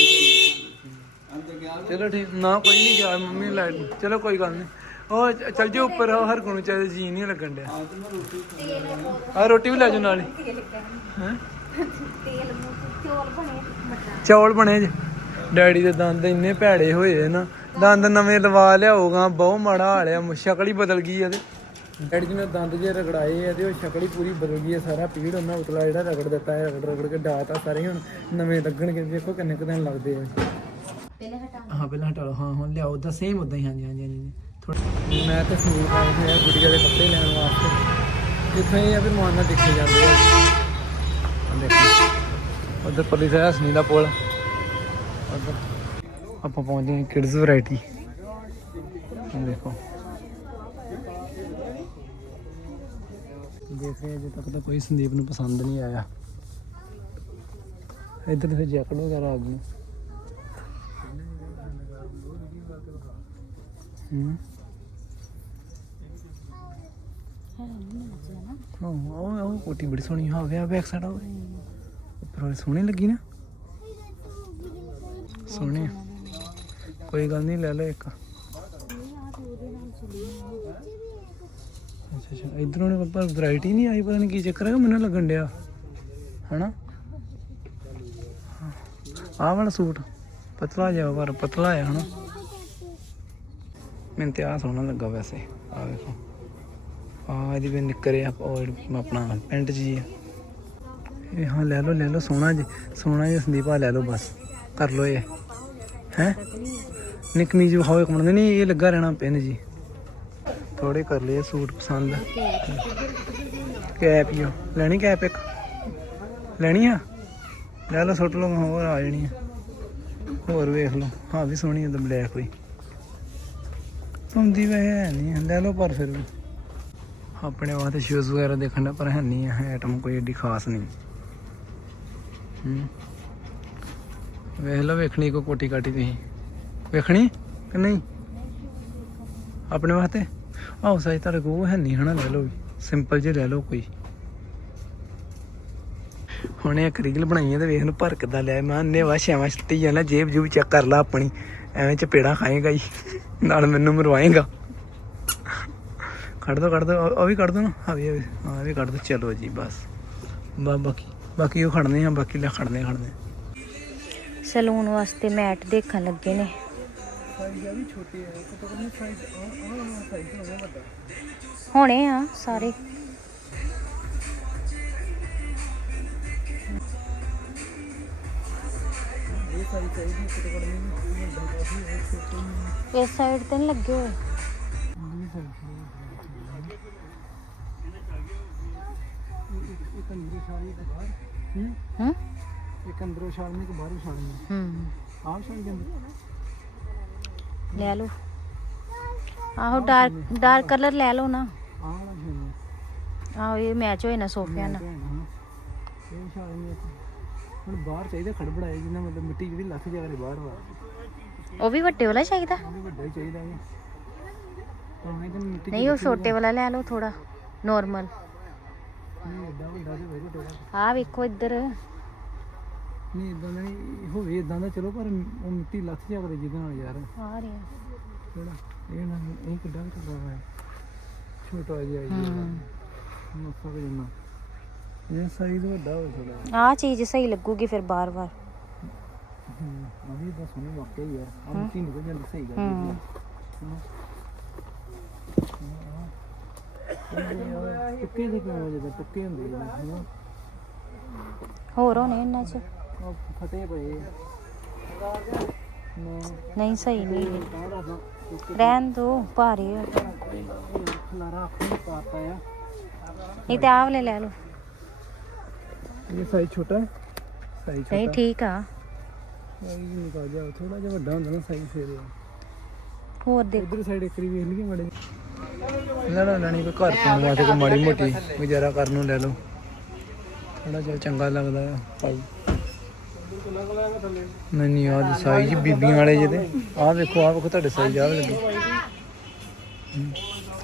B: ਅੰਦਰ ਗਿਆ ਤੇ
A: ਚਲੋ ਠੀਕ ਨਾ ਕੋਈ ਨਹੀਂ ਗਿਆ ਮੰਮੀ ਲਾਈਟ ਚਲੋ ਕੋਈ ਗੱਲ ਨਹੀਂ ਉਹ ਚੱਲ ਜਾਓ ਉੱਪਰ ਉਹ ਹਰ ਕੋਲ ਚਾਹੇ ਜੀ ਨਹੀਂ ਲੱਗਣ ਡਿਆ।
B: ਆ। ਰੋਟੀ
A: ਵੀ ਲੈ ਜਾਓ ਨਾਲ ਹੀ। ਹੈਂ?
C: ਤੇਲ ਮੂੰਹ ਚੋਲ ਬਣੇ ਮਟਰ
A: ਚੌਲ ਬਣੇ ਜੇ। ਡੈਡੀ ਦੇ ਦੰਦ ਇੰਨੇ ਭੈੜੇ ਹੋਏ ਨਾ ਦੰਦ ਨਵੇਂ ਲਵਾ ਲਿਆਓਗਾ ਬਹੁਤ ਮਾੜਾ ਹਾਲ ਆ ਸ਼ਕਲ ਹੀ ਬਦਲ ਗਈ ਇਹਦੇ ਡੈਡੀ ਜੀ ਨੇ ਦੰਦ ਜੇ ਰਗੜਾਏ ਆ ਤੇ ਉਹ ਸ਼ਕਲ ਹੀ ਪੂਰੀ ਬਦਲ ਗਈ ਹੈ ਸਾਰਾ ਪੀੜ ਉਹਨਾਂ ਉਤਲਾ ਜਿਹੜਾ ਰਗੜ ਦਿੱਤਾ ਹੈ ਰਗੜ ਰਗੜ ਕੇ ਡਾਤਾ ਸਾਰੇ ਹੁਣ ਨਵੇਂ ਲੱਗਣਗੇ ਦੇਖੋ ਕਿੰਨੇ ਕੁ ਦਿਨ ਲੱਗਦੇ ਆ।
C: ਪਹਿਲਾਂ ਹਟਾ
A: ਹਾਂ ਪਹਿਲਾਂ ਹਟਾ ਲਓ ਹਾਂ ਹੁਣ ਲਿਆਓ ਉਦਾਂ ਸੇਮ ਉਦਾਂ ਹੀ ਹਾਂਜੀ ਹਾਂਜੀ ਹਾਂਜੀ ਮੈਂ ਤੇ ਸੂਟ ਹੋਏ ਆ ਗੁੜੀਆ ਦੇ ਕੱਪੜੇ ਲੈਣ ਵਾਸਤੇ। ਇੱਥੇ ਇਹ ਆ ਵੀ ਮਾਨ ਦੇਖੇ ਜਾਂਦੇ ਆ। ਦੇਖੋ ਉਧਰ ਪੁਲਿਸ ਹੈ ਹਸਨੀ ਦਾ ਪੁਲ। ਆਪਾਂ ਪਹੁੰਚੇ ਹਾਂ ਕਿਡਜ਼ ਵੈਰਾਈਟੀ। ਦੇਖੋ। ਦੇਖ ਰਹੇ ਅਜੇ ਤੱਕ ਤਾਂ ਕੋਈ ਸੰਦੀਪ ਨੂੰ ਪਸੰਦ ਨਹੀਂ ਆਇਆ। ਇੱਧਰ ਫਿਰ ਜੈਕਟ ਵਗੈਰਾ ਆ ਗਈ ਹੂੰ। ਹਾਂ, ਉਹ ਉਹ ਕੋਟੀ ਬੜੀ ਸੋਹਣੀ ਹਾਂ ਵੇ ਬੈਕ ਸਾਈਡ ਉਹ ਉੱਪਰ ਸੋਹਣੀ ਲੱਗੀ ਨਾ। ਸੋਹਣੀ ਆ। ਕੋਈ ਗੱਲ ਨਹੀਂ, ਲੈ ਲਓ ਇੱਕ। ਅੱਛਾ ਅੱਛਾ। ਇਧਰੋਂ ਨੇ ਪਰ ਵੈਰਾਈਟੀ ਨਹੀਂ ਆਈ, ਪਤਾ ਨਹੀਂ ਕੀ ਚੱਕਰ ਹੈ ਮੈਨੂੰ ਲੱਗਣ ਡਿਆ। ਹਨਾ? ਆਹ ਵਾਲਾ ਸੂਟ। ਪਤਲਾ ਜਿਹਾ ਪਰ ਪਤਲਾ ਹੈ ਹਨਾ? ਮੈਨੂੰ ਤੇ ਆਹ ਸੋਹਣਾ ਲੱਗਾ ਵੈਸੇ। ਆ ਵੇਖੋ। ਆ ਇਹਦੀ ਵੀ ਨਿੱਕਰ ਆ ਆਪਣਾ ਪੈਂਟ ਜੀ ਆ। ਇਹ ਹਾਂ, ਲੈ ਲਓ ਲੈ ਲਓ, ਸੋਹਣਾ ਜੀ ਸੋਹਣਾ ਜਿਹਾ ਸੰਦੀਪ ਲੈ ਲਓ ਬਸ। ਕਰ ਲਓ ਇਹ। ਹੈ? ਨਿਕਮੀ ਜੀ ਹੋਵੇ ਕਮਣ ਨਹੀਂ ਇਹ ਲੱਗਾ ਰਹਿਣਾ ਪਿੰਨ ਜੀ। ਥੋੜੇ ਕਰ ਲਏ ਸੂਟ ਪਸੰਦ। ਕੈਪ ਹੀ ਲੈਣੀ ਕੈਪ ਇੱਕ? ਲੈਣੀ ਆ? ਲੈ ਲਓ, ਸੁੱਟ ਲਓ ਹੋਰ ਆ ਜਾਣੀ ਆ। ਹੋਰ ਵੇਖ ਲਓ। ਹਾਂ ਵੀ ਸੋਹਣੀ ਹੈ ਤਾਂ ਬਲੈਕ ਕੋਈ ਹੁੰਦੀ ਵੈਸੇ ਹੈ ਨਹੀਂ, ਲੈ ਲਓ ਪਰ ਫਿਰ ਆਪਣੇ ਵਾਸਤੇ ਸ਼ੂਜ਼ ਵਗੈਰਾ ਦੇਖਣ ਦਾ ਪਰ ਹੈ ਨਹੀਂ ਆਈਟਮ ਕੋਈ ਏਡੀ ਖਾਸ ਨਹੀਂ। ਹੂੰ। ਵੇਖ ਲਓ ਵੇਖਣੀ ਕੋ ਕੋਟੀ ਕਾਟੀ ਤੁਸੀਂ। ਵੇਖਣੀ ਕਿ ਨਹੀਂ? ਆਪਣੇ ਵਾਸਤੇ? ਆਹ ਸਾਈ ਤੁਹਾਡੇ ਕੋਲ ਉਹ ਹੈ ਨਹੀਂ ਹਨਾ, ਲੈ ਲਓ ਵੀ। ਸਿੰਪਲ ਜੇ ਲੈ ਲਓ ਕੋਈ। ਹੁਣੇ ਇੱਕ ਰੀਲ ਬਣਾਈ ਹੈ ਤੇ ਵੇਖ ਨੂੰ ਭਰ ਕਿੱਦਾਂ ਲਿਆ। ਮੈਂ ਅੰਨੇ ਵਾ ਛਾਵਾਂ ਛੱਟੀ ਜਾਣਾ, ਜੇਬ ਜੂਬ ਚੈੱਕ ਕਰ ਲਾ ਆਪਣੀ। ਐਵੇਂ ਚਪੇੜਾ ਖਾਏਗਾ ਜੀ। ਨਾਲ ਮੈਨੂੰ ਮਰਵਾਏਗਾ। ਕੱਢ ਦੋ ਕੱਢ ਦੋ। ਉਹ ਵੀ ਕੱਢ ਦੋ ਨਾ। ਹਾਂ ਵੀ ਹਾਂ ਵੀ। ਕੱਢ ਦੋ। ਚਲੋ ਜੀ, ਬਸ। ਬਾ ਬਾਕੀ ਬਾਕੀ ਉਹ ਖੜਨੇ ਆ, ਬਾਕੀ ਲੈ ਖੜਨੇ ਖੜਨੇ
C: ਸਲੂਨ ਵਾਸਤੇ ਮੈਟ ਦੇਖਣ ਲੱਗੇ ਨੇ। ਹੋਣੇ ਆ ਸਾਰੇ। ਇਸ ਸਾਈਡ ਤੇ ਨਹੀਂ ਲੱਗੇ ਹੋਏ। ਹੂੰ?
A: ਇੱਕ ਅੰਦਰੋਂ ਛਾਲਣੀ ਇੱਕ ਬਾਹਰੋਂ ਛਾਲਣੀ
C: ਹੂੰ।
A: ਆਪ ਛਾਲ ਜਾਂਦੀ
C: ਲੈ ਲਓ। ਆਹੋ ਡਾਰਕ ਡਾਰਕ ਕਲਰ ਲੈ ਲਓ ਨਾ।
A: ਆਹ ਵਾਲਾ ਛਾਲਣੀ
C: ਆਹੋ ਇਹ ਮੈਚ ਹੋਏ ਨਾ ਸੋਫਿਆਂ ਨਾਲ।
A: ਇਹ ਛਾਲਣੀ ਹੁਣ ਬਾਹਰ ਚਾਹੀਦਾ ਖੜਬੜਾਏ ਜਿੰਨਾ ਮਤਲਬ ਮਿੱਟੀ ਜਿਹੜੀ ਲੱਥ ਜਾ ਕਰੇ ਬਾਹਰ ਵਾ।
C: ਉਹ ਵੀ ਵੱਡੇ ਵਾਲਾ ਚਾਹੀਦਾ?
A: ਉਹ ਵੱਡਾ ਹੀ ਚਾਹੀਦਾ ਹੈ ਤਾਂ ਇਹ ਤਾਂ ਮਿੱਟੀ
C: ਨਹੀਂ ਉਹ ਛੋਟੇ ਵਾਲਾ ਲੈ ਲਓ ਥੋੜਾ ਨਾਰਮਲ
A: ਨਹੀਂ ਏਦਾਂ ਵੱਡਾ ਤੇ ਵੇਰੇ ਥੋੜਾ
C: ਆਹ ਵੇਖੋ ਇੱਧਰ।
A: ਨਹੀਂ ਇਦਾਂ ਦਾ ਨਹੀਂ ਹੋਵੇ ਇਦਾਂ ਦਾ ਚਲੋ ਪਰ ਉਹ ਮਿੱਟੀ ਲੱਥ ਜਾ ਕਰੇ ਜਿਹਦੇ ਨਾਲ ਯਾਰ।
C: ਆ ਰਿਹਾ।
A: ਥੋੜਾ ਇਹ ਨਾ ਇਹ ਕਿੱਡਾ ਕੁ ਟੁੱਟਾ ਹੈ। ਛੋਟਾ ਜਿਹਾ ਹੀ। ਮੱਸਾ ਕੇ ਜਨਾ ਇਹ ਸਾਈਜ਼ ਵੱਡਾ ਹੋਵੇ ਥੋੜਾ
C: ਆਹ ਚੀਜ਼ ਸਹੀ ਲੱਗੂਗੀ ਫਿਰ ਬਾਰ-ਬਾਰ
A: ਆ ਵੀ ਬਸ ਉਹਨੂੰ ਵਾਕਿਆ ਹੀ ਆ ਆ ਮਿੱਟੀ ਨਿਕਲ ਜਾਂਦੀ ਸਹੀ ਗੱਲ
C: ਹੂੰ।
A: ਹੈ। ਟੁੱਕੇ ਦੇ ਕਿਉਂ ਜਦੋਂ ਟੁੱਕੇ ਹੁੰਦੇ ਨੇ ਹਨਾ
C: ਹੋਰ ਹੋਣੇ ਇਹਨਾਂ 'ਚ?
A: ਉਹ ਫਟੇ ਪਏ ਆ। ਮੈਂ
C: ਨਹੀਂ ਸਹੀ ਨਹੀਂ। ਹੈਗੇ।
A: ਤਾਂ ਦੱਸਦਾ
C: ਰਹਿਣ ਦੋ ਭਾਰੇ ਆ
A: ਖਲਾਰਾ ਆਪਣੀ ਪਾਤਾ ਆ
C: ਨਹੀਂ ਤੇ ਆਹ ਵਾਲੇ ਲੈ ਲਓ।
A: ਇਹ ਸਾਈਜ਼ ਛੋਟਾ ਹੈ? ਸਾਈਜ਼
C: ਨਹੀਂ
A: ਛੋਟਾ
C: ਠੀਕ ਆ।
A: ਸਾਈਜ਼ ਨਿਕਲ ਜਾ ਥੋੜਾ ਜਿਹਾ ਵੱਡਾ ਹੁੰਦਾ ਨਾ ਸਾਈਜ਼ ਫੇਰ
C: ਹੋਰ ਦੇਖ।
A: ਇਧਰ ਸਾਈਡ ਇੱਕ ਰੀ ਵੇਖ ਲਈਏ ਮੜੇ ਲੈ ਲਓ ਲੈਣੀ ਕੋਈ ਘਰ ਪਾਉਣ ਵਾਸਤੇ ਕੋਈ ਮਾੜੀ ਮੋਟੀ ਗੁਜ਼ਾਰਾ ਕਰਨ ਨੂੰ ਲੈ ਲਓ। ਥੋੜਾ ਜਿਹਾ ਚੰਗਾ ਲੱਗਦਾ ਆ ਭਾਈ। ਨਹੀਂ ਨਹੀਂ, ਆਹ ਸਾਈਜ਼ ਬੀਬੀਆਂ ਵਾਲੇ ਜਿਹਦੇ ਆਹ ਵੇਖੋ ਆਹ ਵੇਖੋ ਤੁਹਾਡੇ ਸਾਈਜ਼, ਆਹ ਲੱਗੇ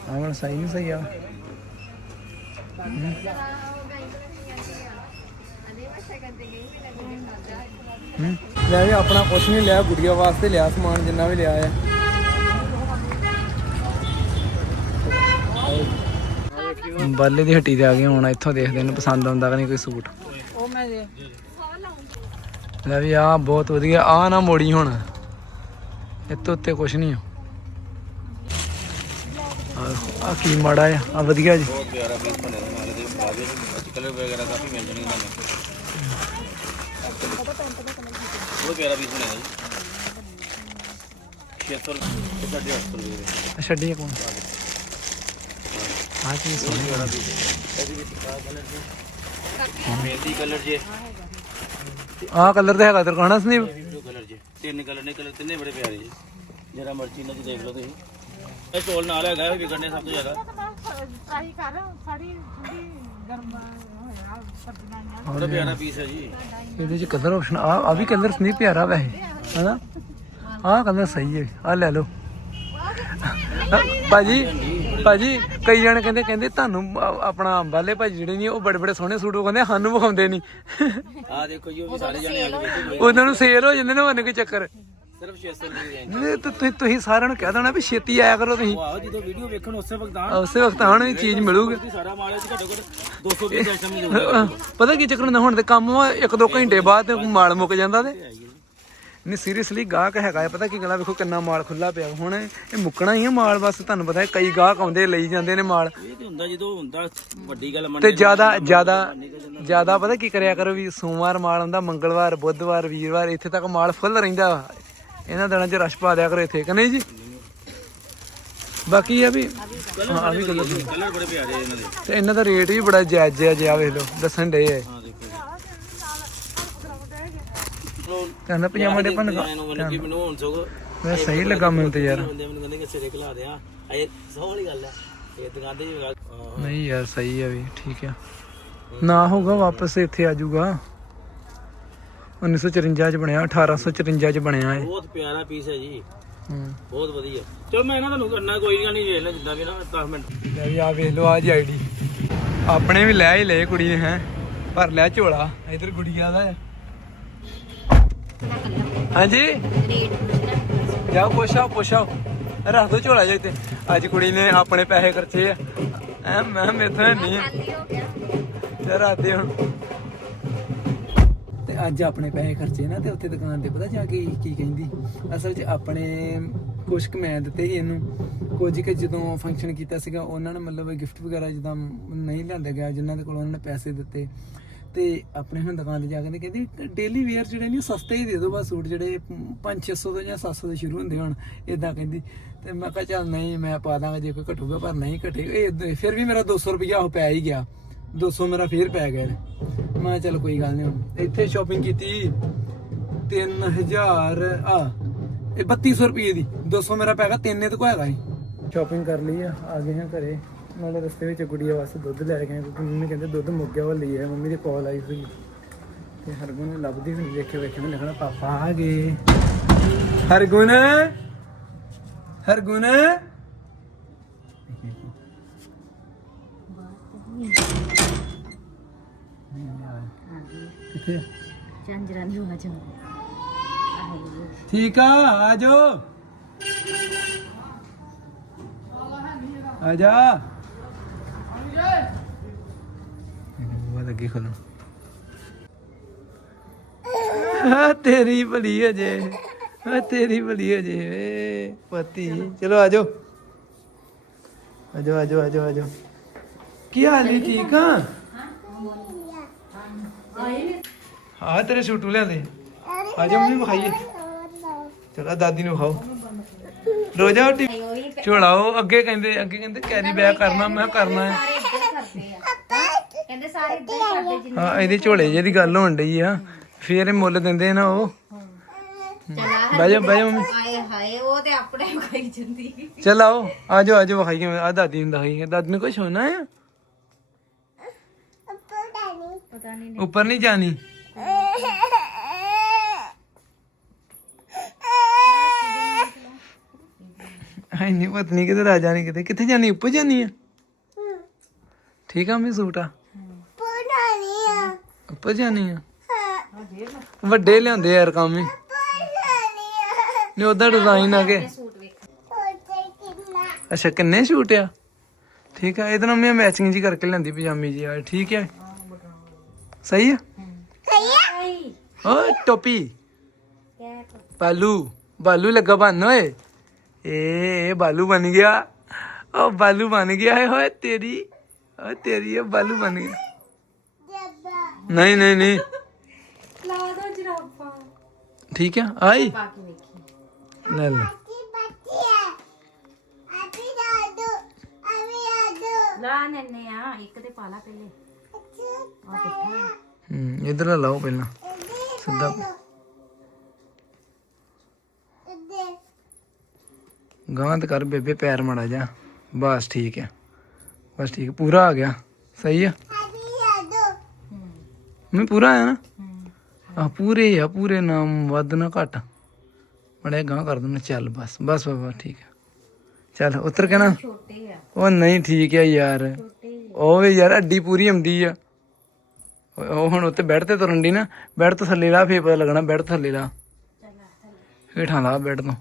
A: ਆਹ ਵਾਲਾ ਸਾਈਜ਼ ਨਹੀਂ ਸਹੀ ਆ ਲੈ ਆਪਣਾ ਕੁਛ ਨਹੀਂ ਲਿਆ, ਗੁੜੀਆ ਵਾਸਤੇ ਲਿਆ ਸਮਾਨ, ਜਿੰਨਾ ਵੀ ਲਿਆ ਆ। ਬਾਲੇ ਦੀ ਹੱਟੀ ਤੇ ਆ ਗਏ, ਹੁਣ ਇੱਥੋਂ ਦੇਖਦੇ ਨੇ, ਪਸੰਦ ਆਉਂਦਾ ਕਿ ਨਹੀਂ ਕੋਈ ਸੂਟ।
E: ਉਹ ਮੈਂ ਦੇ
A: ਲੈ ਵੀ ਆ ਬਹੁਤ ਵਧੀਆ ਆ ਨਾ ਮੋੜੀ ਹੁਣ। ਇੱਥੇ ਉੱਤੇ ਕੁਛ ਨਹੀਂ ਆ। ਆ ਕੀ ਮਾੜਾ ਆ ਆ ਵਧੀਆ ਜੀ।
F: ਬਹੁਤ ਪਿਆਰਾ ਪੀਸ ਬਣਿਆ ਨਾਲੇ ਦੇ ਬਾਜੇ ਕਲਰ ਵਗੈਰਾ ਕਾਫੀ ਮਿਲ ਜਾਣਗੇ ਤੁਹਾਨੂੰ। ਬਹੁਤ ਪਿਆਰਾ ਪੀਸ ਬਣਿਆ ਜੀ। 600 ਰੁਪਏ ਸਾਢੇ 800 ਰੁਪਏ
A: ਛੱਡੀ ਕੋਣ ਆ ਕੀ ਸੋਹਣੀ
F: ਵਾਲਾ ਵੀ ਇਹਦੇ ਵਿੱਚ ਕਾ ਕਲਰ ਜੀ ਮਹਿੰਦੀ ਕਲਰ ਜੀ।
A: ਆ ਕਲਰ ਤੇ ਹੈਗਾ ਤੇਰੇ ਕੋਲ ਹਨਾ ਸੰਦੀਪ?
F: ਬਲੂ ਕਲਰ ਜੀ। ਤਿੰਨ ਕਲਰ ਨੇ ਕਲਰ ਤਿੰਨੇ ਬੜੇ ਪਿਆਰੇ ਜੀ। ਜਰਾ ਮਰਜ਼ੀ ਨਾਲ ਦੇਖ ਲਓ ਤੁਸੀਂ। ਇਹ ਚੋਲ ਨਾਲ ਹੈਗਾ ਇਹ ਵਿਕਣੇ ਸਭ ਤੋਂ ਜ਼ਿਆਦਾ।
E: ਆਹੀ ਕਰ ਸਾੜੀ ਥੋੜੀ ਗਰਮ ਹੋਇਆ ਸਬਜ਼ੀਆਂ
F: ਬੜਾ ਪਿਆਰਾ ਪੀਸ ਹੈ ਜੀ।
A: ਇਹਦੇ ਚ ਕਲਰ ਆਪਸ਼ਨ ਆ ਆ ਵੀ ਕਲਰ ਸੰਦੀਪ ਪਿਆਰਾ ਵੈਸੇ ਹਨਾ? ਆ ਕਲਰ ਸਹੀ ਹੈ ਆ ਲੈ ਲਓ। ਭਾਜੀ ਭਾਜੀ ਕਈ ਜਣੇ ਕਹਿੰਦੇ ਕਹਿੰਦੇ ਤੁਹਾਨੂੰ ਆ- ਆਪਣਾ ਅੰਬਾਲੇ ਭਾਜੀ ਜਿਹੜੇ ਨੇ ਉਹ ਬੜੇ ਬੜੇ ਸੋਹਣੇ ਸੂਟ ਉਹ ਕਹਿੰਦੇ ਸਾਨੂੰ ਵਿਖਾਉਂਦੇ ਨਹੀਂ।
F: ਆ ਦੇਖੋ ਜੀ ਉਹ ਵੀ ਸਾਰੇ ਜਾਣੇ ਆ। ਗਏ
A: ਉਹਨਾਂ ਨੂੰ ਸੇਲ ਹੋ ਜਾਂਦੇ ਨੇ ਉਹਨੇ ਕੋਈ ਚੱਕਰ?
F: ਸਿਰਫ 600 ਰੁਪਏ ਦੀ
A: ਨਹੀਂ, ਤੇ ਤੁਸੀਂ ਤੁਸੀਂ ਸਾਰਿਆਂ ਨੂੰ ਕਹਿ ਦੇਣਾ ਵੀ ਛੇਤੀ ਆਇਆ ਕਰੋ ਤੁਸੀਂ।
F: ਵਾਹ ਜਦੋਂ ਵੀਡੀਓ ਵੇਖਣ ਉਸੇ ਵਕਤ ਆ
A: ਉਸੇ ਵਕਤ ਆਣ ਵੀ ਚੀਜ਼ ਮਿਲੂਗੀ।
F: ਸਾਰਾ ਮਾਲ ਚ ਘੱਟੋ ਘੱਟ 200 ਰੁਪਏ ਦਾ ਮਿਲੂਗਾ
A: ਪਤਾ ਕੀ ਚੱਕਰ ਹੁੰਦਾ ਹੁਣ ਤੇ ਕੰਮ ਵਾ ਇੱਕ ਦੋ ਘੰਟੇ ਬਾਅਦ ਤੇ ਮਾਲ ਮੁੱਕ ਜਾਂਦਾ ਤੇ। ਨਹੀਂ ਸੀਰੀਅਸਲੀ ਗਾਹਕ ਹੈਗਾ ਹੈ ਪਤਾ ਕੀ ਗੱਲਾਂ ਵੇਖੋ ਕਿੰਨਾ ਮਾਲ ਖੁੱਲਾ ਪਿਆ ਹੁਣ ਇਹ ਮੁੱਕਣਾ ਹੀ ਆ ਮਾਲ ਬਸ ਤੁਹਾਨੂੰ ਪਤਾ ਹੈ ਕਈ ਗਾਹਕ ਆਉਂਦੇ ਲਈ ਜਾਂਦੇ ਨੇ ਮਾਲ।
F: ਇਹ ਤੇ ਹੁੰਦਾ ਜਦੋਂ ਹੁੰਦਾ ਵੱਡੀ ਗੱਲ ਮੰਨ
A: ਤੇ ਜ਼ਿਆਦਾ ਜ਼ਿਆਦਾ ਜ਼ਿਆਦਾ ਪਤਾ ਕੀ ਕਰਿਆ ਕਰੋ ਵੀ ਸੋਮਵਾਰ ਮਾਲ ਆਉਂਦਾ ਮੰਗਲਵਾਰ ਬੁੱਧਵਾਰ ਵੀਰਵਾਰ ਇੱਥੇ ਤੱਕ ਮਾਲ ਫੁੱਲ ਰਹਿੰਦਾ ਵਾ। ਇਹਨਾਂ ਦਿਨਾਂ 'ਚ ਰਸ਼ ਪਾ ਦਿਆ ਕਰੋ ਇੱਥੇ ਕਿ ਨਹੀਂ ਜੀ? ਬਾਕੀ ਇਹ ਆ ਵੀ ਹਾਂ ਆ ਵੀ ਕਲਰ
F: ਕਲਰ ਬੜੇ ਪਿਆਰੇ ਇਹਨਾਂ ਦੇ।
A: ਤੇ ਇਹਨਾਂ ਦਾ ਰੇਟ ਵੀ ਬੜਾ ਜਾਇਜ਼ ਜਿਹਾ ਜਿਆ ਵੇਖ ਲਓ ਦੱਸਣ ਡੇ ਹੈ
F: ਆ
A: ਕਹਿੰਦਾ ਪਜਾਮਾ ਦੇ ਭੰਨ
F: ਮੈਨੂੰ ਮੈਨੂੰ ਕੀ ਮੈਨੂੰ ਹੁਣ ਸਗੋਂ
A: ਮੈਂ ਸਹੀ ਲੱਗਾ ਮੈਨੂੰ ਤੇ ਯਾਰ।
F: ਬੰਦੇ ਮੈਨੂੰ ਕਹਿੰਦੇ ਕਿ ਸਿਰੇ ਖਿਲਾ ਦੇ ਆ ਇਹ ਸੌ ਵਾਲੀ ਗੱਲ ਆ। ਇਹ ਦੁਕਾਨ ਤੇ ਜੀ ਹਾਂ।
A: ਨਹੀਂ ਯਾਰ ਸਹੀ ਆ ਵੀ ਠੀਕ ਆ। ਨਾ ਹੋਊਗਾ ਵਾਪਸ ਇੱਥੇ ਆ ਜਾਊਗਾ। 1954 ਚ ਬਣਿਆ 1854 ਚ ਬਣਿਆ ਇਹ।
F: ਬਹੁਤ ਪਿਆਰਾ ਪੀਸ ਹੈ ਜੀ। ਬਹੁਤ ਵਧੀਆ। ਚਲੋ ਮੈਂ ਇਹਨਾਂ ਤੁਹਾਨੂੰ ਕਰਨਾ ਕੋਈ ਗੱਲ ਨਹੀਂ ਵੇਖ ਲੈ ਜਿੱਦਾਂ ਵੀ ਨਾ 10 ਮਿੰਟ।
A: ਲੈ ਵੀ ਆ ਵੇਖ ਲਓ ਆ ਜੀ ਆਈਡੀ ਆਪਣੇ ਵੀ ਲੈ ਹੀ ਲਏ ਕੁੜੀ ਨੇ ਹੈ। ਭਰ ਲਿਆ ਝੋਲਾ ਇਧਰ ਗੁੜੀਆ ਦਾ। ਹੈ। ਹਾਂਜੀ?
C: ਰੇਟ ਪੁੱਛਣਾ
A: ਜਾ ਰੱਖ ਦੋ ਝੋਲਾ ਜੇ ਤੇ ਅੱਜ ਕੁੜੀ ਨੇ ਆਪਣੇ ਪੈਸੇ ਖਰਚੇ ਆ। ਐ ਮੈਂ ਮੇਥੋਂ ਨਹੀਂ। ਯਾਰ ਆਦੇ ਹੁਣ। ਤੇ ਅੱਜ ਆਪਣੇ ਪੈਸੇ ਖਰਚੇ ਨਾ, ਤੇ ਉੱਥੇ ਦੁਕਾਨ ਤੇ ਪਤਾ ਜਾ ਕੇ ਕੀ ਕਹਿੰਦੀ? ਅਸਲ 'ਚ ਆਪਣੇ ਕੁਛ ਕੁ ਮੈਂ ਦਿੱਤੇ ਸੀ ਇਹਨੂੰ। ਕੁਝ ਕਿ ਜਦੋਂ ਫੰਕਸ਼ਨ ਕੀਤਾ ਸੀਗਾ, ਉਹਨਾਂ ਨੇ ਮਤਲਬ ਗਿਫਟ ਵਗੈਰਾ ਜਿੱਦਾਂ ਨਹੀਂ ਲਿਆਂਦਾ ਗਿਆ, ਜਿਨ੍ਹਾਂ ਦੇ ਕੋਲ ਉਹਨਾਂ ਨੇ ਪੈਸੇ ਦਿੱਤੇ। ਤੇ ਆਪਣੇ ਹੁਣ ਦੁਕਾਨ ਤੇ ਜਾ ਕੇ ਤੇ ਕਹਿੰਦੀ ਡੇਲੀ ਵੇਅਰ ਜਿਹੜੇ ਨੇ ਸਸਤੇ ਹੀ ਦੇ ਦਿਓ, ਬਸ ਸੂਟ ਜਿਹੜੇ 5-600 ਤੋਂ ਜਾਂ 700 ਤੋਂ ਸ਼ੁਰੂ ਹੁੰਦੇ ਹੁਣ ਇਦਾਂ ਕਹਿੰਦੀ। ਤੇ ਮੈਂ ਕਿਹਾ ਚੱਲ ਨਹੀਂ, ਮੈਂ ਪਾ ਦਾਂਗਾ ਜੇ ਕੋਈ ਘਟੂਗਾ, ਪਰ ਨਹੀਂ ਘਟੇ। ਇਹ ਫਿਰ ਵੀ ਮੇਰਾ 200 ਰੁਪਇਆ ਉਹ ਪੈ ਹੀ ਗਿਆ। 200 ਮੇਰਾ ਫੇਰ ਪੈ ਗਿਆ ਮੈਂ ਕਿਹਾ ਚੱਲ ਕੋਈ ਗੱਲ ਨਹੀਂ ਹੁਣ। ਇੱਥੇ ਸ਼ਾਪਿੰਗ ਕੀਤੀ 3000 ਆ, ਇਹ 3200 ਰੁਪਏ ਦੀ। 200 ਮੇਰਾ ਪੈ ਗਿਆ, ਤਿੰਨੇ ਤੇ ਕੋ ਹੈਗਾ ਸੀ ਸ਼ਾਪਿੰਗ ਕਰ ਲਈ ਆ ਆ ਗਏ ਹਾਂ ਘਰੇ। ਨਾਲੇ ਰਸਤੇ ਵਿੱਚ ਗੁੜੀਆ ਵਾਸਤੇ ਦੁੱਧ ਲੈ ਗਏ ਕਿਉਂਕਿ ਮੰਮੀ ਕਹਿੰਦੇ ਦੁੱਧ ਮੁੱਕ ਗਿਆ ਵਾ ਲਈ ਹੈ ਮੰਮੀ ਦੀ ਕਾਲ ਆਈ ਸੀ। ਤੇ ਹਰਗੁਣ ਨੂੰ ਲੱਭਦੀ ਹੁੰਦੀ ਵੇਖੇ ਵੇਖੇ ਮੈਂ ਲਿਖਣਾ ਪਾਪਾ ਆ ਗਏ। ਹਰਗੁਣ ਹਰਗੁਣ। ਕਿੱਥੇ ਆ?
C: ਚਾਂਜਰਾ ਨਹੀਂ ਹੋਣਾ ਚਾਹੁੰਦਾ।
A: ਠੀਕ ਆ ਆ ਜਾਓ। ਆ ਜਾ। ਬੂਆ ਲੱਗੀ ਖੋਲਣ ਆ ਤੇਰੀ ਭਲੀ ਅਜੇ ਆ ਤੇਰੀ ਭਲੀ ਅਜੇ ਵੇ। ਪਤੀ। ਚਲੋ ਆ ਜਾਓ। ਆ ਜਾਓ, ਆ ਕੀ ਹਾਲ ਹੈ ਠੀਕ ਆ? ਆ ਤੇਰੇ ਸੂਟੂ ਲਿਆਂਦੇ। ਆ ਜਾ ਮੰਮੀ ਵਿਖਾਈਏ। ਚਲੋ ਦਾਦੀ ਨੂੰ ਖਾਓ ਰੋਜਾ ਟੀ ਝੋਲਾਓ ਅੱਗੇ ਕਹਿੰਦੇ ਅੱਗੇ ਕਹਿੰਦੇ ਕੈਰੀ ਬੈਗ ਕਰਨਾ, ਮੈਂ ਕਰਨਾ ਹੈ
C: ਸਾਰੇ ਇੱਧਰ ਕਰਦੇ ਆ ਕਹਿੰਦੇ ਸਾਰੇ ਹੀ ਕਰਦੇ ਜਿੰਨੇ
A: ਹਾਂ ਇਹਦੇ ਝੋਲੇ ਜਿਹੇ ਦੀ ਗੱਲ ਹੋਣ ਡਈ ਆ। ਫੇਰ ਇਹ ਮੁੱਲ ਦਿੰਦੇ ਨਾ ਉਹ।
C: ਚਲਾ
A: ਬਹਿ ਜਾ ਬਹਿ ਜਾ ਮੰਮੀ।
C: ਆਏ ਹਾਏ ਉਹ ਤੇ ਆਪਣੇ ਖਾਈ ਜਾਂਦੀ।
A: ਚਲ ਆਓ ਆ ਜਾਓ ਆ ਜਾਓ ਵਿਖਾਈਏ ਆ ਦਾਦੀ ਨੂੰ ਦਿਖਾਈਏ ਦਾਦੀ ਨੂੰ ਕੁਛ ਹੋਣਾ ਆ?
C: ਪਤਾ ਨਹੀਂ
A: ਉੱਪਰ ਨਹੀਂ ਜਾਣੀ? ਹਾਈ ਨਹੀਂ ਪਤਾ ਨਹੀਂ ਕਿਤੇ ਰਾਜਾ ਨਹੀਂ ਕਿਤੇ। ਕਿੱਥੇ ਜਾਣੀ? ਉੱਪਰ ਜਾਣੀ ਆ? ਠੀਕ ਆ ਮੈਂ ਸੂਟ ਆ ਆ। ਵੱਡੇ ਲਿਆਉਂਦੇ ਯਾਰ ਕੰਮ ਹੀ। ਨਹੀਂ, ਉਹਦਾ ਡਿਜ਼ਾਈਨ ਆ ਕੇ? ਅੱਛਾ, ਕਿੰਨੇ ਸ਼ੂਟ ਆ? ਠੀਕ ਆ, ਇਹਦੇ ਨਾਲ ਮੈਂ ਮੈਚਿੰਗ ਜੀ ਕਰਕੇ ਲੈਂਦੀ ਪਜਾਮੀ ਜੀ ਯਾਰ ਠੀਕ ਹੈ ਸਹੀ ਆ?
C: ਆਈ
A: ਓ ਟੋਪੀ। ਬਾਲੂ ਬਾਲੂ ਲੱਗਾ ਬਣ ਓਏ। ਏ ਇਹ ਬਾਲੂ ਬਣ ਗਿਆ। ਓ, ਬਾਲੂ ਬਣ ਗਿਆ ਹੈ ਓਏ, ਤੇਰੀ। ਓ ਤੇਰੀ ਇਹ ਬਾਲੂ ਬਣ ਗਿਆ। ਨਹੀਂ ਨਹੀਂ ਨਹੀਂ।
C: ਪਲਾਜ਼ੋ ਜਰਾਬਾ।
A: ਠੀਕ ਹੈ ਆਈ।
C: ਪਾ ਕੇ ਦੇਖੀ
A: ਲੈ ਲੈ।
C: ਲਾ ਨੰਨੇ ਆ ਇੱਕ ਤੇ ਪਾ ਲਾ ਪਹਿਲੇ। ਆ ਦੇਖਾ।
A: ਹੂੰ ਇਧਰ ਲਾਓ ਪਹਿਲਾਂ। ਸਿੱਧਾ। ਗਾਂਦ ਕਰ ਬੇਬੇ ਪੈਰ ਮੜਾ ਜਾ ਬਸ ਠੀਕ ਹੈ। ਬਸ ਠੀਕ ਪੂਰਾ ਆ ਗਿਆ। ਸਹੀ ਹੈ? ਮੈਂ ਪੂਰਾ ਆਇਆ ਨਾ। ਆ ਪੂਰੇ ਆ ਪੂਰੇ ਨਾਮ ਵੱਧ ਨਾ ਘਟ। ਮੜੇ ਗਾਂ ਕਰ ਦਿੰਦਾ ਚੱਲ ਬਸ ਬਸ ਬਸ, ਠੀਕ ਹੈ ਚੱਲ ਉਤਰ ਕੇ ਨਾ
C: ਛੋਟੇ ਆ।
A: ਉਹ ਨਹੀਂ ਠੀਕ ਹੈ ਯਾਰ। ਉਹ ਵੀ ਯਾਰ ਅੱਡੀ ਪੂਰੀ ਆਉਂਦੀ ਆ। ਉਹ ਹੁਣ ਉੱਤੇ ਬੈੱਡ ਤੇ ਤੁਰਨ ਦੀ ਨਾ ਬੈੱਡ ਤੋਂ ਥੱਲੇ ਲਾ ਫੇਰ ਪਤਾ ਲੱਗਣਾ ਬੈੱਡ ਥੱਲੇ ਲਾ। ਹੇਠਾਂ ਲਾ ਬੈੱਡ ਤੋਂ।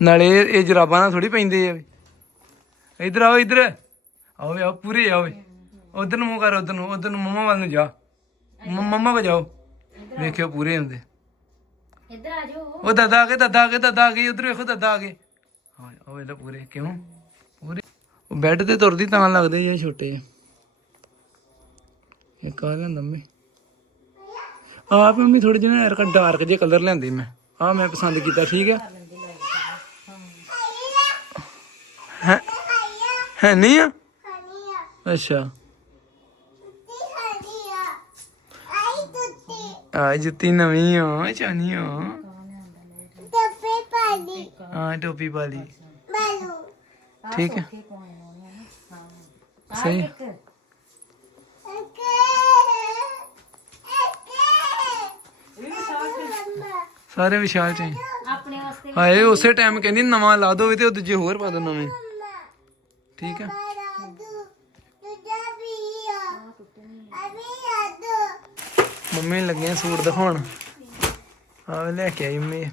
A: ਨਾਲੇ ਇਹ ਜਰਾਬਾਂ ਨਾਲ ਥੋੜੀ ਪੈਂਦੇ ਆ ਵੀ। ਇਧਰ ਆਓ ਇਧਰ। ਆਓ ਆਓ ਪੂਰੇ ਆਓ ਉਧਰ ਨੂੰ ਮੂੰਹ ਕਰ ਉਧਰ ਨੂੰ ਉਧਰ ਨੂੰ ਮੰਮਾ ਵੱਲ ਨੂੰ ਜਾ। ਮੰਮਾ ਕੋ ਜਾਓ ਵੇਖਿਓ ਪੂਰੇ ਹੁੰਦੇ।
C: ਇੱਧਰ ਆ ਜਾਓ।
A: ਉਹ ਦਾਦਾ ਆ ਗਏ ਦਾਦਾ ਆ ਗਏ ਦਾਦਾ ਆ ਗਏ ਉਧਰ ਵੇਖੋ ਦਾਦਾ ਆ ਗਏ। ਹਾਂ ਉਹ ਇਹਦਾ ਪੂਰੇ ਕਿਉਂ? ਪੂਰੇ। ਉਹ ਬੈੱਡ ਤੇ ਤੁਰਦੀ ਤਾਂ ਲੱਗਦੇ ਇਹ ਛੋਟੇ ਆ ਇਹ ਕਾ ਲੈਂਦਾ ਮੈਂ ਆਪ ਮੰਮੀ ਥੋੜੇ ਜਿਹੇ ਯਾਰ ਡਾਰਕ ਜਿਹੇ ਕਲਰ ਲੈਂਦੀ ਮੈਂ। ਆ ਮੈਂ ਪਸੰਦ ਕੀਤਾ ਠੀਕ ਹੈ ਹੈ ਨਹੀਂ ਆ? ਅੱਛਾ। ਆ ਜੁੱਤੀ ਨਵੀਂ ਆ ਚਾਨੀ ਆ। ਹਾਂ ਟੋਪੀ ਵਾਲੀ ਠੀਕ ਹੈ ਸਹੀ। ਹੈ। ਸਾਰੇ ਵਿਸ਼ਾਲ ਚ ਹੀ।
C: ਆਪਣੇ ਵਾਸਤੇ
A: ਹਾਏ ਉਸੇ ਟਾਈਮ ਕਹਿੰਦੀ ਨਵਾਂ ਲਾ ਦੋ ਤੇ ਉਹ ਦੂਜੇ ਹੋਰ ਪਾ ਦੋ ਨਵੇਂ। ਠੀਕ ਹੈ ਮੰਮੀ ਲੱਗੀਆਂ ਸੂਟ ਦਿਖਾਉਣ। ਆ ਲੈ ਕੇ ਆਈ ਮੈਂ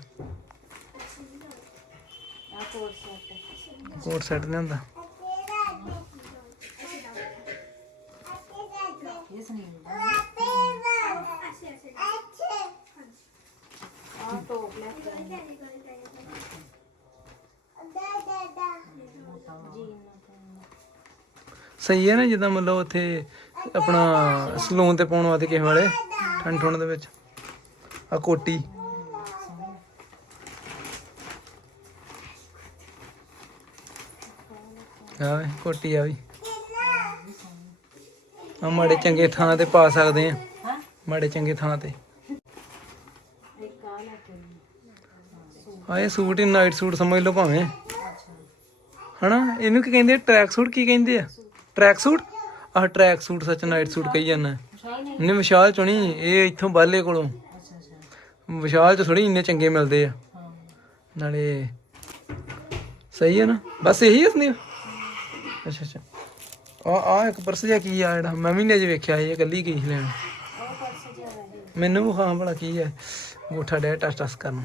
A: ਕੋਟ ਸੈੱਟ ਲਿਆਂਦਾ। ਸਹੀ ਹੈ ਨਾ ਜਿੱਦਾਂ ਮਤਲਬ ਉੱਥੇ ਆਪਣਾ ਸਲੂਨ ਤੇ ਪਾਉਣ ਵਾਸਤੇ ਕਿਸੇ ਵਾਲੇ। ਠੰਡ ਦੇ ਵਿੱਚ। ਆ ਕੋਟੀ। ਆ ਕੋਟੀ ਆ ਵੀ। ਆ ਮਾੜੇ ਚੰਗੇ ਥਾਂ ਤੇ ਪਾ ਸਕਦੇ ਆ। ਮਾੜੇ ਚੰਗੇ ਥਾਂ ਤੇ। ਆ ਇਹ ਸੂਟ ਹੀ ਨਾਈਟ ਸੂਟ ਸਮਝ ਲਓ ਭਾਵੇਂ। ਹਨਾ, ਇਹਨੂੰ ਕੀ ਕਹਿੰਦੇ ਟਰੈਕ ਸੂਟ ਕੀ ਕਹਿੰਦੇ ਆ? ਟਰੈਕ ਸੂਟ ਆਹ ਟਰੈਕ ਸੂਟ ਸੱਚ ਨਾਈਟ ਸੂਟ ਕਹੀ ਜਾਂਦਾ। ਨੇ ਵਿਸ਼ਾਲ ਚੁਣੀ, ਇਹ ਇੱਥੋਂ ਬਾਲੇ ਕੋਲੋਂ। ਵਿਸ਼ਾਲ ਚ ਥੋੜੀ ਇੰਨੇ ਚੰਗੇ ਮਿਲਦੇ ਆ। ਨਾਲੇ ਸਹੀ ਹੈ ਨਾ। ਬਸ ਇਹੀ ਹੈ ਸੰਦੀਪ? ਅੱਛਾ ਅੱਛਾ। ਆ ਆ ਇੱਕ ਪਰਸ ਜਿਹਾ ਕੀ ਆ ਜਿਹੜਾ? ਮੈਂ ਵੀ ਨਹੀਂ ਅਜੇ ਵੇਖਿਆ ਇਹ ਕੱਲੀ ਕੀ ਲੈਣ। ਮੈਨੂੰ ਵੀ ਹਾਂ ਭਲਾ ਕੀ ਹੈ ਗੂਠਾ ਡੇ, ਟਸ ਟਸ ਕਰਨ।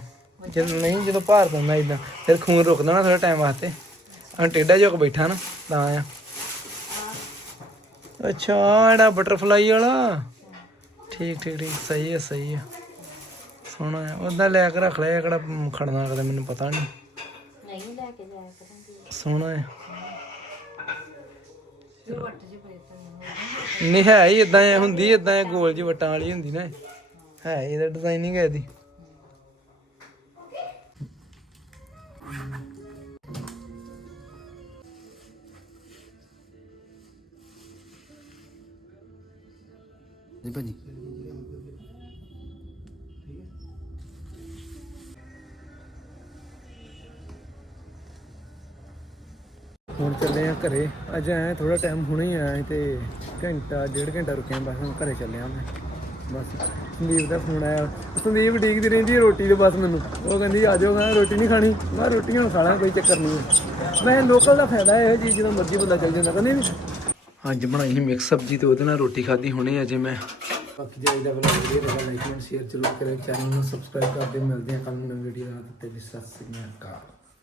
A: ਜਦੋਂ ਨਹੀਂ, ਜਦੋਂ ਭਾਰ ਦਿੰਦਾ ਇਦਾਂ ਫਿਰ ਖੂਨ ਰੁਕਦਾ ਨਾ ਥੋੜਾ ਟਾਈਮ ਵਾਸਤੇ। ਹਾਂ ਟੇਡਾ ਜਿਹਾ ਬੈਠਾ ਨਾ, ਤਾਂ ਆ। ਅੱਛਾ ਜਿਹੜਾ ਬਟਰਫਲਾਈ ਵਾਲਾ। ਠੀਕ ਠੀਕ ਠੀਕ ਸਹੀ ਹੈ ਸਹੀ ਹੈ ਸੋਹਣਾ ਹੈ ਉਹਦਾ ਲੈ ਕੇ ਰੱਖ ਲਿਆ ਇਹ ਕਿਹੜਾ ਖੜਨਾ ਕਦੇ ਮੈਨੂੰ ਪਤਾ ਨਹੀਂ
C: ਨਹੀਂ ਲੈ ਕੇ ਜਾਇਆ ਕਰਾਂਗੇ।
A: ਸੋਹਣਾ ਹੈ
C: ਜੋ
A: ਨਹੀਂ ਹੈ ਹੀ ਇਦਾਂ ਹੁੰਦੀ ਇਦਾਂ ਗੋਲ ਜਿਹੀ ਵਟਾਂ ਵਾਲੀ ਹੁੰਦੀ ਨਾ। ਇਹ। ਹੈ ਇਹਦਾ ਡਿਜ਼ਾਈਨਿੰਗ ਹੈ ਇਹਦੀ।
F: ਜੀ ਭਾਜੀ।
A: ਹੁਣ ਚੱਲੇ ਆ ਘਰੇ। ਅੱਜ ਆਇਆ ਥੋੜਾ ਟਾਈਮ ਹੁਣੇ ਹੀ ਆਇਆ ਤੇ ਘੰਟਾ, ਡੇਢ ਘੰਟਾ ਰੁਕਿਆ ਬਸ ਹੁਣ ਘਰੇ ਚੱਲਿਆ ਮੈਂ। ਬਸ, ਸੰਦੀਪ ਦਾ ਫੋਨ ਆਇਆ। ਸੰਦੀਪ ਡੀਕਦੀ ਰਹਿੰਦੀ ਹੈ ਰੋਟੀ ਦੇ ਬਸ ਮੈਨੂੰ। ਉਹ ਕਹਿੰਦੀ, ਆ ਜਾਓ, ਮੈਂ ਰੋਟੀ ਨਹੀਂ ਖਾਣੀ। ਮੈਂ ਰੋਟੀ ਹੁਣ ਖਾ ਕੋਈ ਚੱਕਰ ਨਹੀਂ ਹੈ। ਮੈਂ ਲੋਕਲ ਦਾ ਫਾਇਦਾ ਇਹ ਜੀ ਜਦੋਂ ਮਰਜ਼ੀ ਬੰਦਾ ਚੱਲ ਜਾਂਦਾ। ਕਹਿੰਦੇ ਨਹੀਂ ਅੱਜ ਬਣਾਈ ਸੀ ਮਿਕਸ ਸਬਜ਼ੀ ਤੇ ਉਹਦੇ ਨਾਲ ਰੋਟੀ ਖਾਧੀ, ਹੁਣੇ ਅਜੇ ਮੈਂ। ਬਾਕੀ ਜਾਈ ਦਾ ਬਣਾ ਵੀਡੀਓ ਦਾ ਲਾਈਕ ਐਂਡ ਸ਼ੇਅਰ ਜ਼ਰੂਰ ਕਰਿਓ ਚੈਨਲ ਨੂੰ ਸਬਸਕ੍ਰਾਈਬ ਕਰਦੇ ਮਿਲਦੇ ਹਾਂ ਕੱਲ ਨੂੰ ਨਵੀਂ ਵੀਡੀਓ ਨਾਲ ਤੇ ਸਤਿ ਸ੍ਰੀ ਅਕਾਲ।